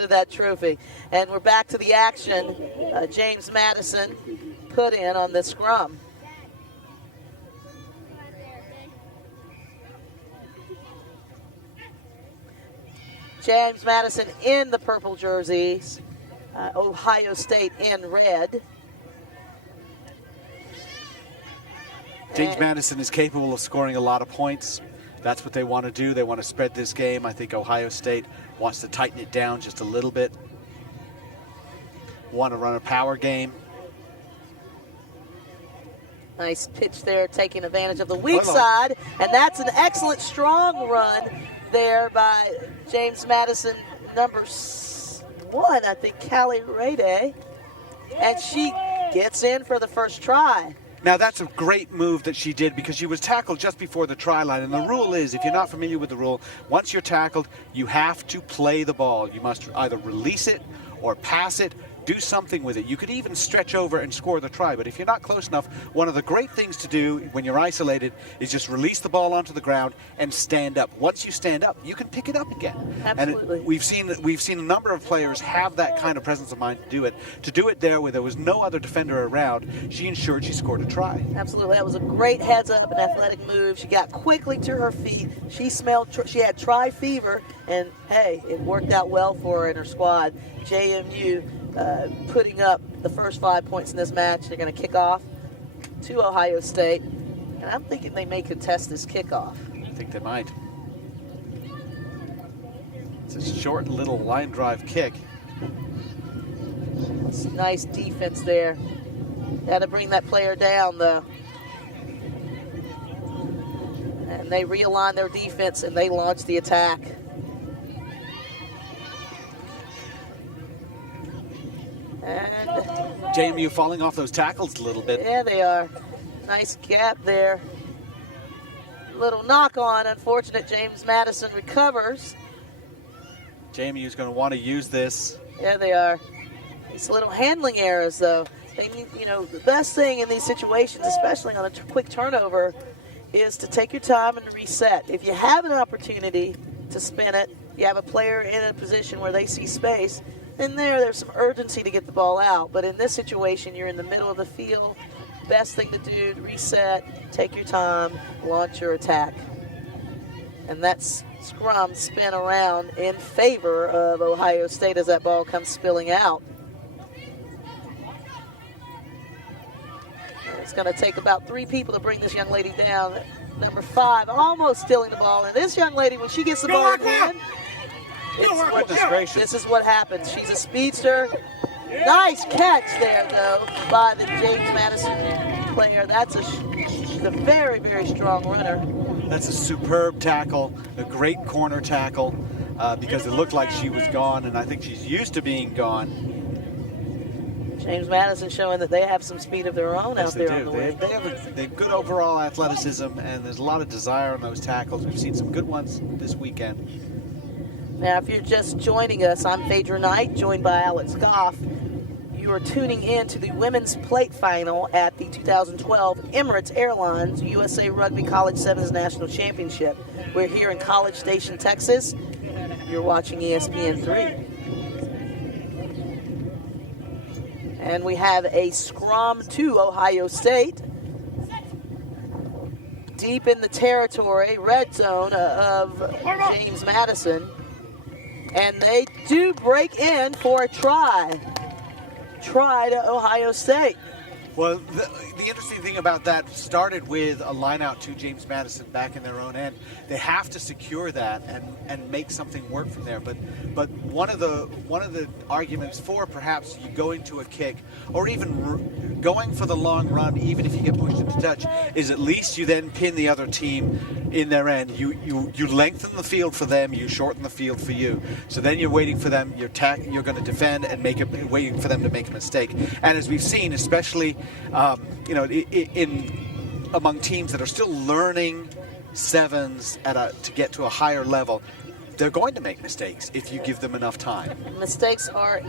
that trophy. And we're back to the action. James Madison put in on this scrum. James Madison in the purple jerseys. Ohio State in red. James Madison is capable of scoring a lot of points. That's what they want to do. They want to spread this game. I think Ohio State wants to tighten it down just a little bit. Want to run a power game. Nice pitch there, taking advantage of the weak side. And that's an excellent strong run there by James Madison, number 1, I think, Callie Rade. And she gets in for the first try. Now, that's a great move that she did because she was tackled just before the try line. And the rule is, if you're not familiar with the rule, once you're tackled, you have to play the ball. You must either release it or pass it, do something with it. You could even stretch over and score the try. But if you're not close enough, one of the great things to do when you're isolated is just release the ball onto the ground and stand up. Once you stand up, you can pick it up again. Absolutely. And we've seen a number of players have that kind of presence of mind to do it. To do it there where there was no other defender around, she ensured she scored a try. Absolutely. That was a great heads up and athletic move. She got quickly to her feet. She had try fever, and hey, it worked out well for her and her squad. JMU putting up the first 5 points in this match. They're going to kick off to Ohio State. And I'm thinking they may contest this kickoff. I think they might. It's a short little line drive kick. It's nice defense there. Got to bring that player down, though. And they realign their defense, and they launch the attack. And JMU falling off those tackles a little bit. Yeah, they are. Nice gap there. Little knock on. Unfortunate. James Madison recovers. JMU is going to want to use this. Yeah, they are. It's little handling errors, though. They need, the best thing in these situations, especially on a quick turnover, is to take your time and reset. If you have an opportunity to spin it, you have a player in a position where they see space, then there's some urgency to get the ball out. But in this situation, you're in the middle of the field. Best thing to do, reset, take your time, launch your attack. And that's scrum spin around in favor of Ohio State as that ball comes spilling out. It's going to take about 3 people to bring this young lady down. Number 5 almost stealing the ball. And this young lady, when she gets the ball in hand, this is what happens. She's a speedster. Nice catch there, though, by the James Madison player. That's a very, very strong runner. That's a superb tackle, a great corner tackle, because it looked like she was gone, and I think she's used to being gone. James Madison showing that they have some speed of their own out there on the wing. They have good overall athleticism, and there's a lot of desire on those tackles. We've seen some good ones this weekend. Now, if you're just joining us, I'm Phaedra Knight, joined by Alex Goff. You are tuning in to the women's plate final at the 2012 Emirates Airlines USA Rugby College Sevens National Championship. We're here in College Station, Texas. You're watching ESPN3. And we have a scrum to Ohio State. Deep in the territory, red zone of James Madison. And they do break in for a try. Try to Ohio State. Well, the interesting thing about that started with a line out to James Madison back in their own end. They have to secure that and make something work from there. But one of the arguments for perhaps you going to a kick or even going for the long run, even if you get pushed into touch, is at least you then pin the other team in their end. You lengthen the field for them, you shorten the field for you. So then you're waiting for them. You're going to defend and waiting for them to make a mistake. And as we've seen, especially among teams that are still learning sevens to get to a higher level, they're going to make mistakes if you give them enough time. Mistakes are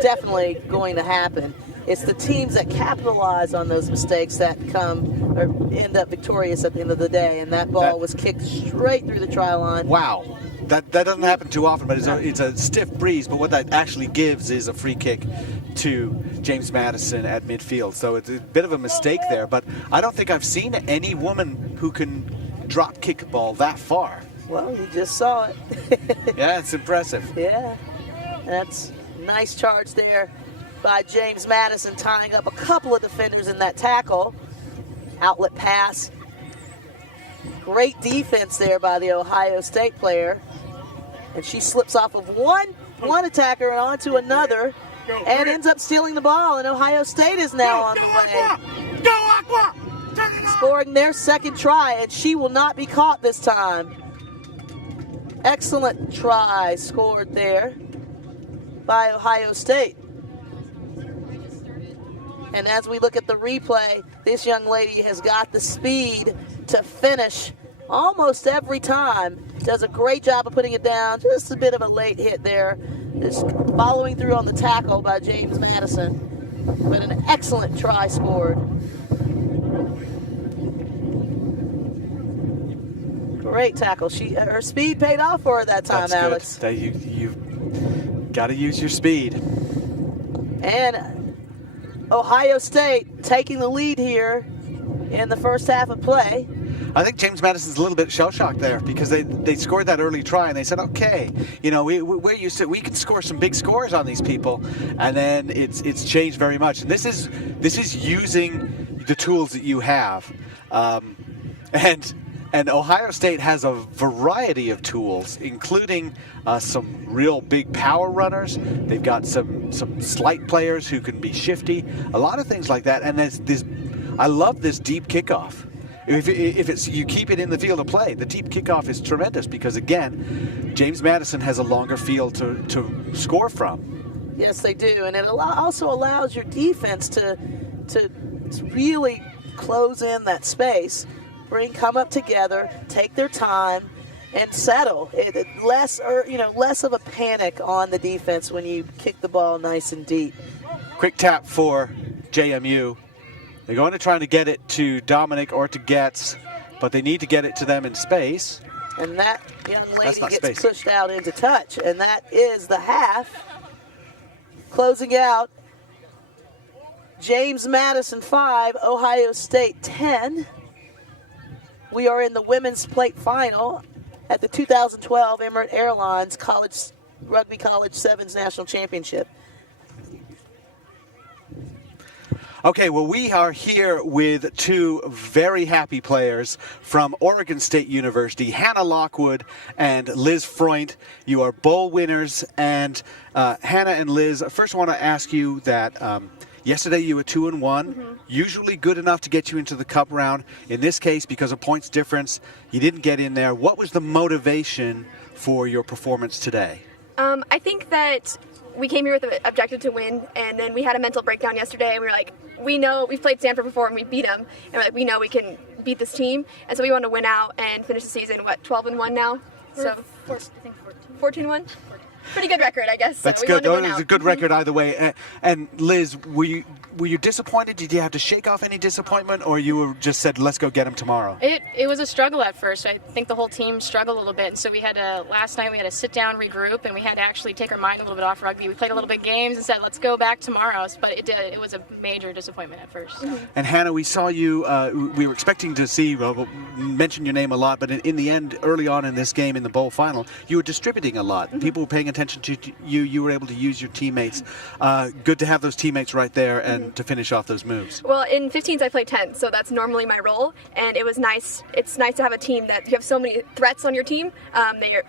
definitely going to happen. It's the teams that capitalize on those mistakes that come or end up victorious at the end of the day. And that ball was kicked straight through the try line. Wow. That doesn't happen too often, but it's a stiff breeze. But what that actually gives is a free kick to James Madison at midfield. So it's a bit of a mistake there. But I don't think I've seen any woman who can drop kick a ball that far. Well, you just saw it. Yeah, it's impressive. Yeah, that's a nice charge there by James Madison, tying up a couple of defenders in that tackle. Outlet pass. Great defense there by the Ohio State player. And she slips off of one attacker and onto another and ends up stealing the ball. And Ohio State is now on the way. Go, Aqua! Turn it on! Scoring their second try, and she will not be caught this time. Excellent try scored there by Ohio State. And as we look at the replay, this young lady has got the speed to finish almost every time. Does a great job of putting it down. Just a bit of a late hit there. Just following through on the tackle by James Madison. But an excellent try scored. Great tackle. Her speed paid off for her that time, That's Alex. good. You've got to use your speed. And Ohio State taking the lead here in the first half of play. I think James Madison's a little bit shell-shocked there because they scored that early try and they said, okay, we're used to, we can score some big scores on these people, and then it's changed very much. And this is using the tools that you have, and Ohio State has a variety of tools, including some real big power runners. They've got some slight players who can be shifty, a lot of things like that. And I love this deep kickoff. If it's you keep it in the field of play, the deep kickoff is tremendous because, again, James Madison has a longer field to score from. Yes, they do, and it also allows your defense to really close in that space, come up together, take their time, and settle. Less of a panic on the defense when you kick the ball nice and deep. Quick tap for JMU. They're going to try to get it to Dominic or to Getz, but they need to get it to them in space. And that young lady gets pushed out into touch, and that is the half. Closing out, James Madison 5, Ohio State 10. We are in the women's plate final at the 2012 Emirates Airlines Rugby College Sevens National Championship. Okay, well, we are here with two very happy players from Oregon State University, Hannah Lockwood and Liz Freund. You are bowl winners, and Hannah and Liz, first I want to ask you that yesterday you were 2-1, usually good enough to get you into the cup round. In this case, because of points difference, you didn't get in there. What was the motivation for your performance today? I think that we came here with the objective to win, and then we had a mental breakdown yesterday, and we were like, we know we've played Stanford before and we beat them, and we're like, we know we can beat this team, and so we want to win out and finish the season, 12-1 now? So 14-1? Pretty good record, I guess. That's so good. It's a good record either way. And Liz, were you disappointed? Did you have to shake off any disappointment, or you were just said, let's go get him tomorrow? It was a struggle at first. I think the whole team struggled a little bit. And so last night we had to sit down, regroup, and we had to actually take our mind a little bit off rugby. We played a little bit games and said, let's go back tomorrow. But it was a major disappointment at first. So. And Hannah, we saw you, we were expecting to see, we'll mention your name a lot, but in the end, early on in this game, in the bowl final, you were distributing a lot. People were paying attention to you. You were able to use your teammates. Good to have those teammates right there and to finish off those moves. Well, in 15s I play 10, so that's normally my role, and it was nice. It's nice to have a team that you have so many threats on your team.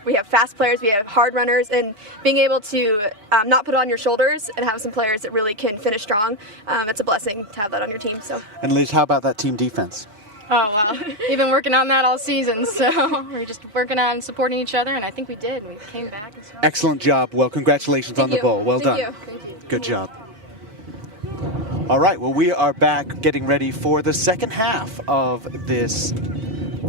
We have fast players, we have hard runners, and being able to not put it on your shoulders and have some players that really can finish strong, it's a blessing to have that on your team. So. And Liz, how about that team defense? Oh, wow. We've been working on that all season, so we're just working on supporting each other, and I think we did. We came back. Excellent job. Well, congratulations on the bowl. Well done. Thank you. Good job. All right, well, we are back getting ready for the second half of this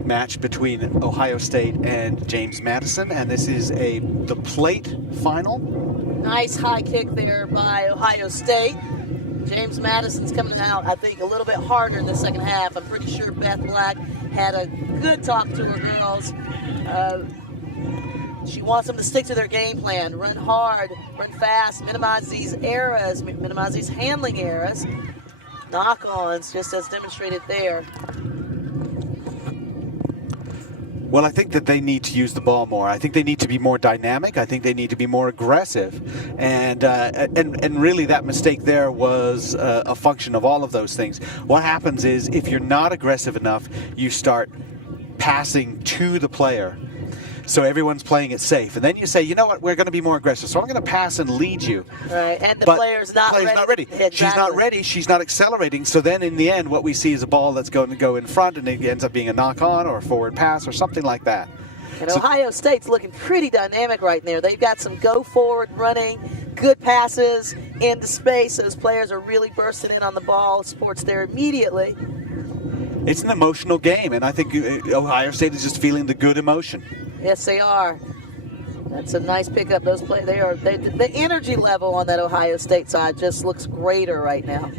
match between Ohio State and James Madison, and this is the plate final. Nice high kick there by Ohio State. James Madison's coming out, I think, a little bit harder in the second half. I'm pretty sure Beth Black had a good talk to her girls. She wants them to stick to their game plan, run hard, run fast, minimize these errors, minimize these handling errors. Knock-ons, just as demonstrated there. Well, I think that they need to use the ball more. I think they need to be more dynamic. I think they need to be more aggressive. And really that mistake there was a function of all of those things. What happens is if you're not aggressive enough, you start passing to the player. So everyone's playing it safe. And then you say, you know what, we're going to be more aggressive. So I'm going to pass and lead you. Right, and the player's not ready. Exactly. She's not ready. She's not accelerating. So then in the end, what we see is a ball that's going to go in front, and it ends up being a knock-on or a forward pass or something like that. And Ohio State's looking pretty dynamic right there. They've got some go-forward running, good passes into space. Those players are really bursting in on the ball. Sports there immediately. It's an emotional game, and I think Ohio State is just feeling the good emotion. Yes, they are. That's a nice pickup. Those play. The energy level on that Ohio State side just looks greater right now.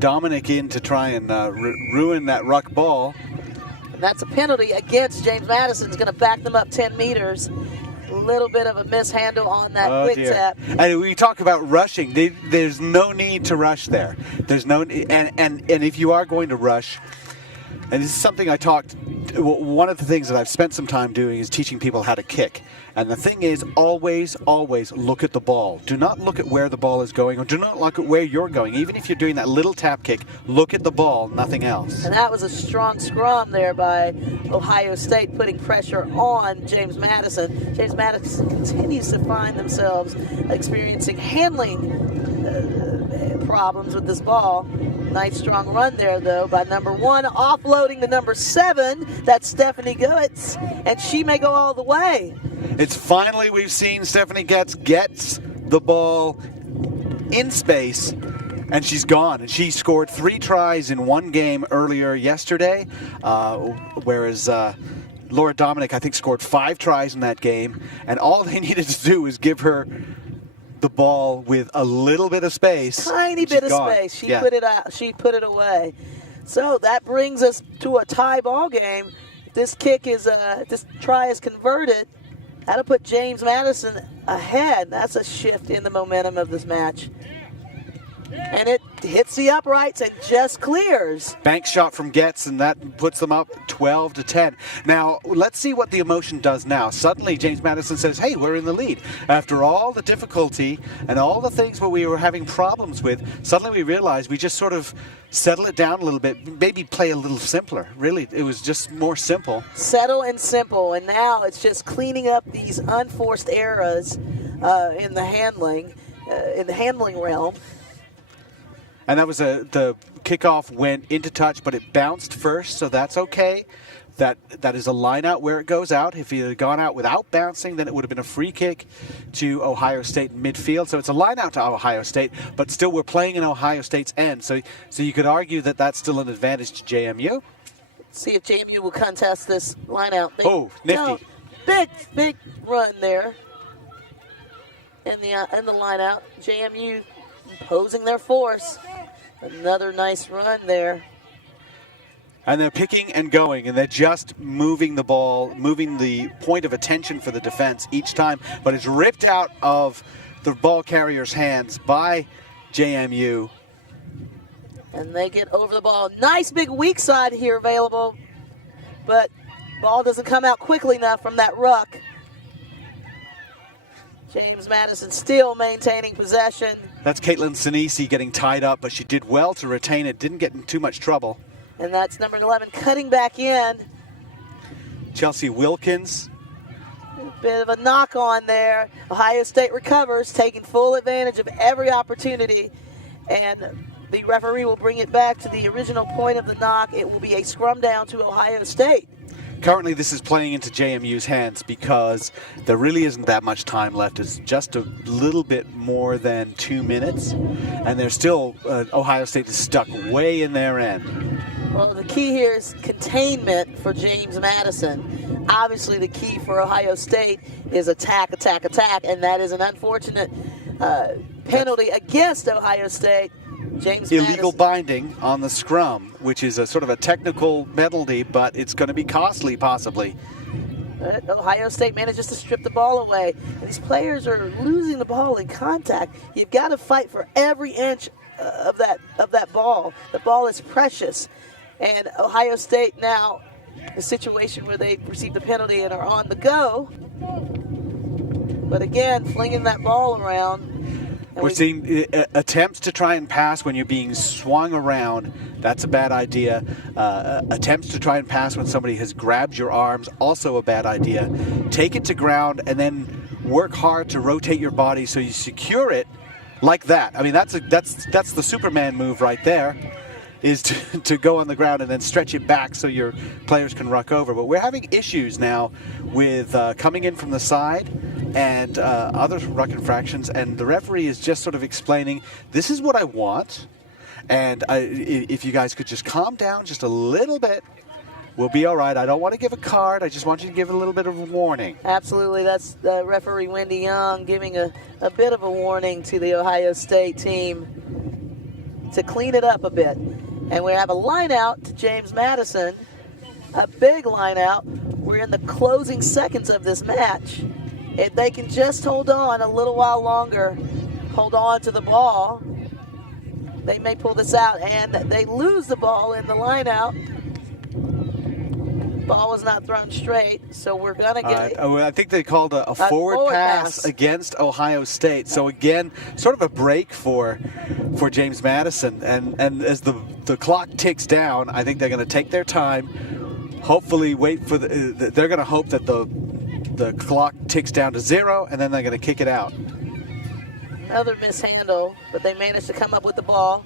Dominic in to try and ruin that ruck ball. And that's a penalty against James Madison. It's going to back them up 10 meters. A little bit of a mishandle on that quick tap. And we talk about rushing. There's no need to rush there. There's no, and if you are going to rush, and this is something one of the things that I've spent some time doing is teaching people how to kick. And the thing is, always, always look at the ball. Do not look at where the ball is going, or do not look at where you're going. Even if you're doing that little tap kick, look at the ball, nothing else. And that was a strong scrum there by Ohio State, putting pressure on James Madison. James Madison continues to find themselves experiencing handling problems with this ball. Nice strong run there, though, by number 1, offloading to number 7. That's Stephanie Goetz, and she may go all the way. It's finally we've seen Stephanie Goetz gets the ball in space, and she's gone. And she scored 3 tries in one game earlier yesterday, whereas Laura Dominic, I think, scored 5 tries in that game. And all they needed to do was give her the ball with a little bit of space. Tiny bit of space. She put it out. She put it away. So that brings us to a tie ball game. This try is converted. That'll put James Madison ahead. That's a shift in the momentum of this match. And it hits the uprights and just clears. Bank shot from Goetz, and that puts them up 12-10. Now, let's see what the emotion does now. Suddenly, James Madison says, hey, we're in the lead. After all the difficulty and all the things where we were having problems with, suddenly we realized we just sort of settle it down a little bit, maybe play a little simpler. Really, it was just more simple. Settle and simple, and now it's just cleaning up these unforced errors in the handling realm. And that was the kickoff went into touch, but it bounced first, so that's okay. That is a line out where it goes out. If it had gone out without bouncing, then it would have been a free kick to Ohio State midfield. So it's a line out to Ohio State, but still we're playing in Ohio State's end. So you could argue that that's still an advantage to JMU. See if JMU will contest this line out. Nifty. Big run there in the line out. JMU imposing their force. Another nice run there. And they're picking and going, and they're just moving the ball, moving the point of attention for the defense each time. But it's ripped out of the ball carrier's hands by JMU. And they get over the ball. Nice big weak side here available. But ball doesn't come out quickly enough from that ruck. James Madison still maintaining possession. That's Caitlin Sinisi getting tied up, but she did well to retain it, didn't get in too much trouble. And that's number 11 cutting back in. Chelsea Wilkins. A bit of a knock on there. Ohio State recovers, taking full advantage of every opportunity. And the referee will bring it back to the original point of the knock. It will be a scrum down to Ohio State. Currently, this is playing into JMU's hands because there really isn't that much time left. It's just a little bit more than 2 minutes, and they're still, Ohio State is stuck way in their end. Well, the key here is containment for James Madison. Obviously, the key for Ohio State is attack, and that is an unfortunate penalty against Ohio State. James Illegal Madison. binding on the scrum, which is a sort of a technical penalty, but it's going to be costly possibly. But Ohio State manages to strip the ball away. And these players are losing the ball in contact. You've got to fight for every inch of that ball. The ball is precious. And Ohio State now, a situation where they received a penalty and are on the go. But again, flinging that ball around. We're seeing attempts to try and pass when you're being swung around. That's a bad idea. Attempts to try and pass when somebody has grabbed your arms, also a bad idea. Take it to ground and then work hard to rotate your body so you secure it like that. I mean, that's the Superman move right there, is to go on the ground and then stretch it back so your players can ruck over. But we're having issues now with coming in from the side and other ruck infractions, and the referee is just sort of explaining, this is what I want, and if you guys could just calm down just a little bit, we'll be all right. I don't want to give a card. I just want you to give a little bit of a warning. Absolutely. That's referee Wendy Young giving a bit of a warning to the Ohio State team to clean it up a bit. And we have a line out to James Madison, a big line out. We're in the closing seconds of this match. If they can just hold on a little while longer, hold on to the ball, they may pull this out. And they lose the ball in the line out. Ball was not thrown straight, so we're going to get I think they called a forward pass against Ohio State. So again, sort of a break for James Madison. And as the clock ticks down, I think they're going to take their time, hopefully wait for they're going to hope that the clock ticks down to 0, and then they're going to kick it out. Another mishandle, but they managed to come up with the ball.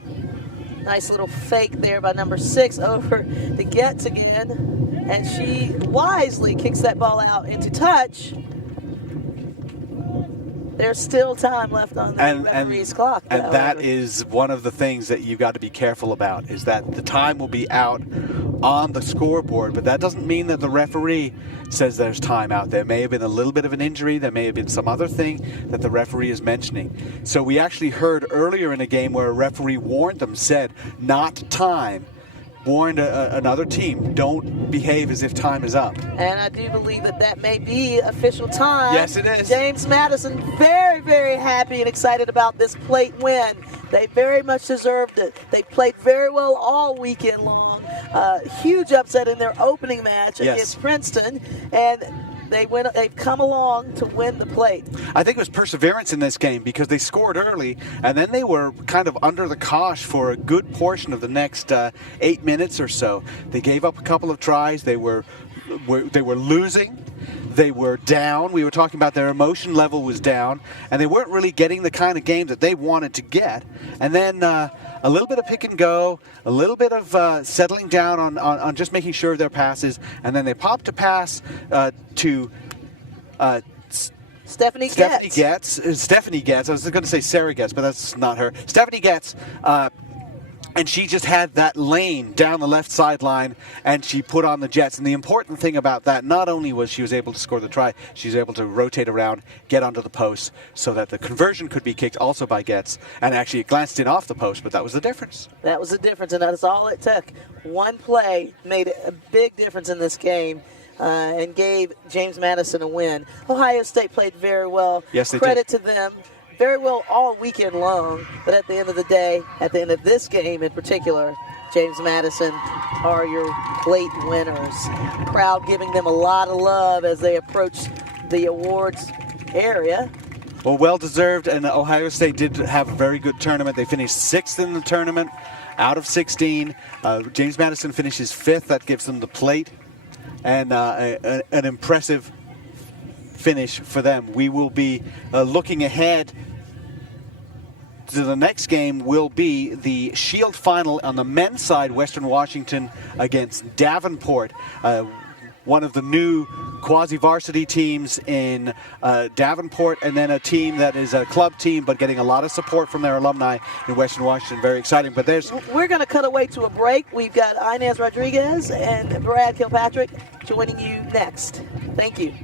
Nice little fake there by number 6 over to Getz again. And she wisely kicks that ball out into touch. There's still time left on the referee's clock. And that is one of the things that you've got to be careful about, is that the time will be out on the scoreboard, but that doesn't mean that the referee says there's time out. There may have been a little bit of an injury. There may have been some other thing that the referee is mentioning. So we actually heard earlier in a game where a referee warned them, said, not time, warned another team, don't behave as if time is up. And I do believe that may be official time. Yes, it is. James Madison very, very happy and excited about this plate win. They very much deserved it. They played very well all weekend long. Huge upset in their opening match against Princeton, and they've come along to win the plate. I think it was perseverance in this game, because they scored early and then they were kind of under the cosh for a good portion of the next 8 minutes or so. They gave up a couple of tries. They were losing. They were down. We were talking about their emotion level was down, and they weren't really getting the kind of game that they wanted to get. And then a little bit of pick and go, a little bit of settling down on just making sure of their passes, and then they popped a pass to Stephanie Getz. Stephanie Getz. I was going to say Sarah Getz, but that's not her. Stephanie Getz. And she just had that lane down the left sideline, and she put on the Jets. And the important thing about that, not only was she was able to score the try, she was able to rotate around, get onto the post, so that the conversion could be kicked also by Getz. And actually, it glanced in off the post, but that was the difference. That was the difference, and that's all it took. One play made a big difference in this game. And gave James Madison a win. Ohio State played very well. Yes, they Credit did. to them. Very well all weekend long. But at the end of the day, at the end of this game in particular, James Madison are your plate winners. Crowd giving them a lot of love as they approach the awards area. Well deserved, and Ohio State did have a very good tournament. They finished 6th in the tournament out of 16. James Madison finishes 5th. That gives them the plate. And an impressive finish for them. We will be looking ahead to the next game. Will be the Shield final on the men's side, Western Washington against Davenport. One of the new quasi-varsity teams in Davenport, and then a team that is a club team but getting a lot of support from their alumni in Western Washington. Very exciting. But we're going to cut away to a break. We've got Inez Rodriguez and Brad Kilpatrick joining you next. Thank you.